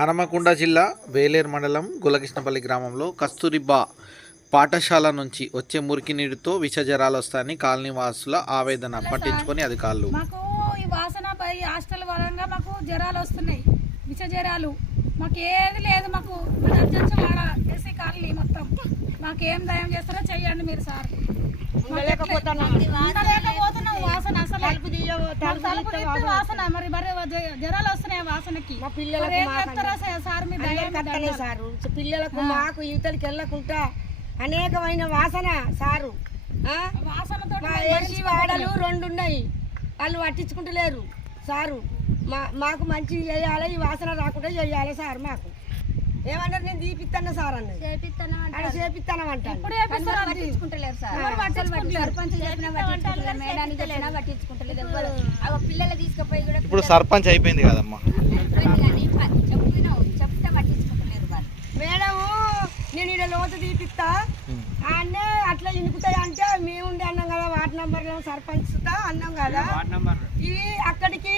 హనుమకొండ జిల్లా వేలేరు మండలం గులకృష్ణపల్లి గ్రామంలో కస్తూరిబా పాఠశాల నుంచి వచ్చే మురికి నీటితో విష జ్వరాలు వస్తాయని కాలనీ వాసుల ఆవేదన పట్టించుకొని అధికారులు. మాకు ఈ వాసన పై హాస్టల్ వరంగా మాకు జ్వరాలు వస్తున్నాయి, విష జ్వరాలు. మాకు ఏది లేదు, మాకు ఎమర్జెన్సీ వాడ ఏసీ కాలనీ మొత్తం. మాకు ఏం దయం చేస్తారో చెయ్యండి మీరు సార్. ఉండలేకపోతున్నాం వాసన, అసలు తలుపు తీస్తే వాసన. మరి జ్వరాలు వస్తున్నాయి వాసనకి. పిల్లలకు మాకు యువతలకి వెళ్ళకుండా అనేకమైన వాసన సారు. ఏసీ వాడలు 2 ఉన్నాయి, వాళ్ళు పట్టించుకుంటలేరు సారు. మాకు మంచి చేయాలి, ఈ వాసన రాకుండా చేయాలి సార్. మాకు ఏమన్నారు, నేను దీపిస్తాను సార్ అన్నది, చేపిస్తానంట. ఇప్పుడు సర్పంచ్ అయిపోయింది కదమ్మా మేడము, నేను ఇక్కడ లోతు తీపిస్తా అన్నే అట్లా ఇనుకుతాయి అంటే మేముండి అన్నాం కదా, వార్డు నంబర్లో సర్పంచ్ అన్నాం కదా. ఈ అక్కడికి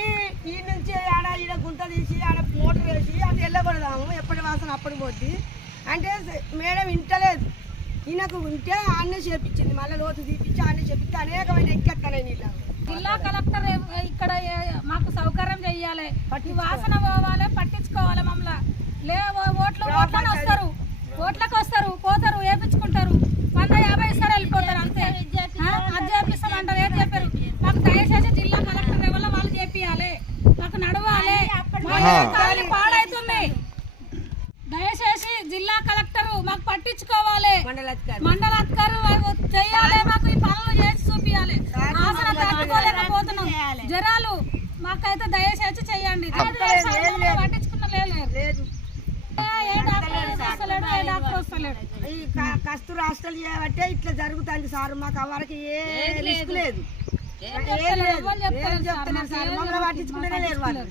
ఈ నుంచి ఆడ ఈడ గుంత తీసి ఆడ మోటార్ వేసి అది వెళ్ళబడదాము, ఎప్పటి వాసన అప్పుడు పోద్ది అంటే మేడం వింటలేదు. ఈయనకు ఉంటే ఆన్నే చేపించింది, మళ్ళీ లోతు తీపిచ్చి ఆన్నే చేపిస్తే అనేకమైన ఎక్కెత్తనాయి నీళ్ళు. జిల్లా కలెక్టర్ ఇక్కడ మాకు సౌకర్యం చెయ్యాలి, ఈ వాసన పోవాలి, పట్టించుకోవాలి మమ్మల్ని. ఓట్లకు వస్తారు పోతారు, వేపించుకుంటారు, 150 ఇస్తారు, వెళ్ళిపోతారు అంతే. అది చేపిస్తామంటారు, ఏది చెప్పారు. మాకు దయచేసి జిల్లా కలెక్టర్ వల్ల వాళ్ళు చేపియాలి, మాకు నడవాలి, పాడైతుంది. దయచేసి జిల్లా కలెక్టర్ మాకు పట్టించుకోవాలి, మండలాధికారు చేయాలి, మాకు ఈ పనులు చేసి చూపించాలి. ఆసన తట్టుకోలేకపోతున్నాం జ్వరాలు, మాకైతే దయచేసి చెయ్యండి. పట్టించుకున్న లేదు, ఈ కస్తూరి హాస్టల్ చేయబట్టే ఇట్లా జరుగుతుంది సార్. మాకు ఆ వరకు ఏ రిస్క్ లేదు, ఏం చెప్తున్నారు సార్, మమ్మల్ని పట్టించుకుంటూనే లేరు వాళ్ళు.